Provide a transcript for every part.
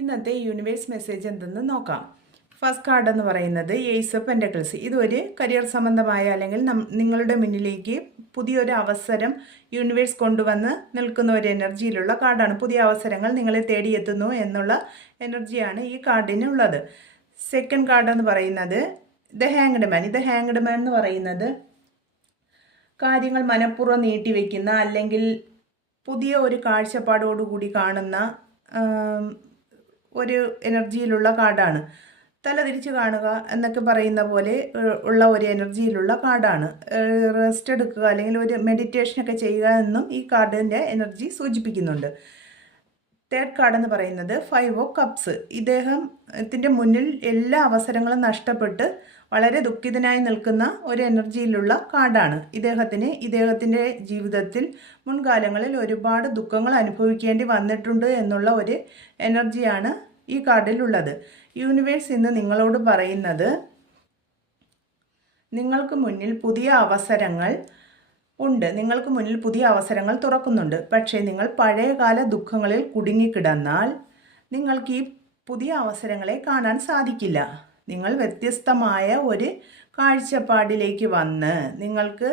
ഇന്നത്തെ universe message എന്തെന്ന് നോക്കാം. ഫസ്റ്റ് കാർഡ് എന്ന് പറയുന്നത് ഏസ് ഓഫ് പെൻറ്റക്കിൾസ്. ഇതൊരു കരിയർ സംബന്ധമായ അല്ലെങ്കിൽ നിങ്ങളുടെ മുന്നിലേക്ക് പുതിയൊരു അവസരം യൂണിവേഴ്സ് കൊണ്ടുവന്ന് നിൽക്കുന്ന ഒരു എനർജിയിലുള്ള കാർഡാണ്. പുതിയ അവസരങ്ങൾ നിങ്ങളെ തേടിയെത്തുന്നു എന്നുള്ള എനർജിയാണ് ഈ കാർഡിന് ഉള്ളത്. സെക്കൻഡ് കാർഡ് എന്ന് പറയുന്നത് ദ ഹാങ്ഡ് മാൻ. ഇത് ഹാങ്ഡ് മാൻ എന്ന് പറയുന്നത് കാര്യങ്ങൾ മനഃപൂർവ്വം നീട്ടിവെക്കുന്ന അല്ലെങ്കിൽ പുതിയ ഒരു കാഴ്ചപ്പാടോടുകൂടി കാണുന്ന ഒരു എനർജിയിലുള്ള കാർഡാണ്. തല തിരിച്ച് കാണുക എന്നൊക്കെ പറയുന്ന പോലെ ഉള്ള ഒരു എനർജിയിലുള്ള കാർഡാണ്. റെസ്റ്റ് എടുക്കുക അല്ലെങ്കിൽ ഒരു മെഡിറ്റേഷനൊക്കെ ചെയ്യുക എന്നും ഈ കാർഡിൻ്റെ എനർജി സൂചിപ്പിക്കുന്നുണ്ട്. തേർഡ് കാർഡ് എന്ന് പറയുന്നത് 5 ഓഫ് കപ്സ്. ഇദ്ദേഹത്തിൻ്റെ മുന്നിൽ എല്ലാ അവസരങ്ങളും നഷ്ടപ്പെട്ട് വളരെ ദുഃഖിതനായി നിൽക്കുന്ന ഒരു എനർജിയിലുള്ള കാർഡാണ്. ഇദ്ദേഹത്തിൻ്റെ ജീവിതത്തിൽ മുൻകാലങ്ങളിൽ ഒരുപാട് ദുഃഖങ്ങൾ അനുഭവിക്കേണ്ടി വന്നിട്ടുണ്ട് എന്നുള്ള ഒരു എനർജിയാണ് ഈ കാർഡിലുള്ളത്. യൂണിവേഴ്സ് ഇന്ന് നിങ്ങളോട് പറയുന്നത് നിങ്ങൾക്ക് മുന്നിൽ പുതിയ അവസരങ്ങൾ ഉണ്ട്. നിങ്ങൾക്ക് മുന്നിൽ പുതിയ അവസരങ്ങൾ തുറക്കുന്നുണ്ട്. പക്ഷേ നിങ്ങൾ പഴയകാല ദുഃഖങ്ങളിൽ കുടുങ്ങിക്കിടന്നാൽ നിങ്ങൾക്ക് ഈ പുതിയ അവസരങ്ങളെ കാണാൻ സാധിക്കില്ല. നിങ്ങൾ വ്യത്യസ്തമായ ഒരു കാഴ്ചപ്പാടിലേക്ക് വന്ന് നിങ്ങൾക്ക്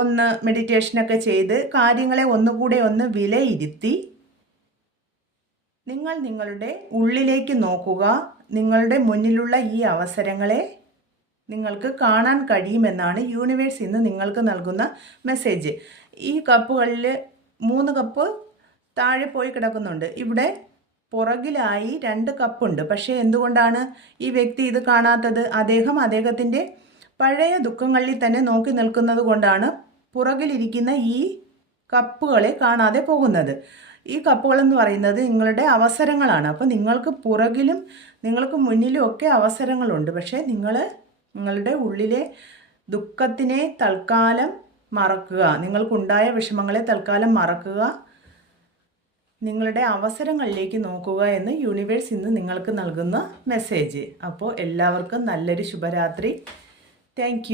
ഒന്ന് മെഡിറ്റേഷനൊക്കെ ചെയ്ത് കാര്യങ്ങളെ ഒന്നുകൂടെ ഒന്ന് വിലയിരുത്തി നിങ്ങൾ നിങ്ങളുടെ ഉള്ളിലേക്ക് നോക്കുക. നിങ്ങളുടെ മുന്നിലുള്ള ഈ അവസരങ്ങളെ നിങ്ങൾക്ക് കാണാൻ കഴിയുമെന്നാണ് യൂണിവേഴ്സ് ഇന്ന് നിങ്ങൾക്ക് നൽകുന്ന മെസ്സേജ്. ഈ കപ്പുകളിൽ 3 കപ്പ് താഴെ പോയി കിടക്കുന്നുണ്ട്. ഇവിടെ പുറകിലായി 2 കപ്പുണ്ട്. പക്ഷേ എന്തുകൊണ്ടാണ് ഈ വ്യക്തി ഇത് കാണാത്തത്? അദ്ദേഹത്തിൻ്റെ പഴയ ദുഃഖങ്ങളിൽ തന്നെ നോക്കി നിൽക്കുന്നത് കൊണ്ടാണ് പുറകിലിരിക്കുന്ന ഈ കപ്പുകളെ കാണാതെ പോകുന്നത്. ഈ കപ്പുകളെന്ന് പറയുന്നത് നിങ്ങളുടെ അവസരങ്ങളാണ്. അപ്പോൾ നിങ്ങൾക്ക് പുറകിലും നിങ്ങൾക്ക് മുന്നിലും ഒക്കെ അവസരങ്ങളുണ്ട്. പക്ഷേ നിങ്ങളുടെ ഉള്ളിലെ ദുഃഖത്തിനെ തൽക്കാലം മറക്കുക. നിങ്ങൾക്കുണ്ടായ വിഷമങ്ങളെ തൽക്കാലം മറക്കുക. നിങ്ങളുടെ അവസരങ്ങളിലേക്ക് നോക്കുക എന്ന് യൂണിവേഴ്സ് ഇന്ന് നിങ്ങൾക്ക് നൽകുന്ന മെസ്സേജ്. അപ്പോൾ എല്ലാവർക്കും നല്ലൊരു ശുഭരാത്രി. താങ്ക്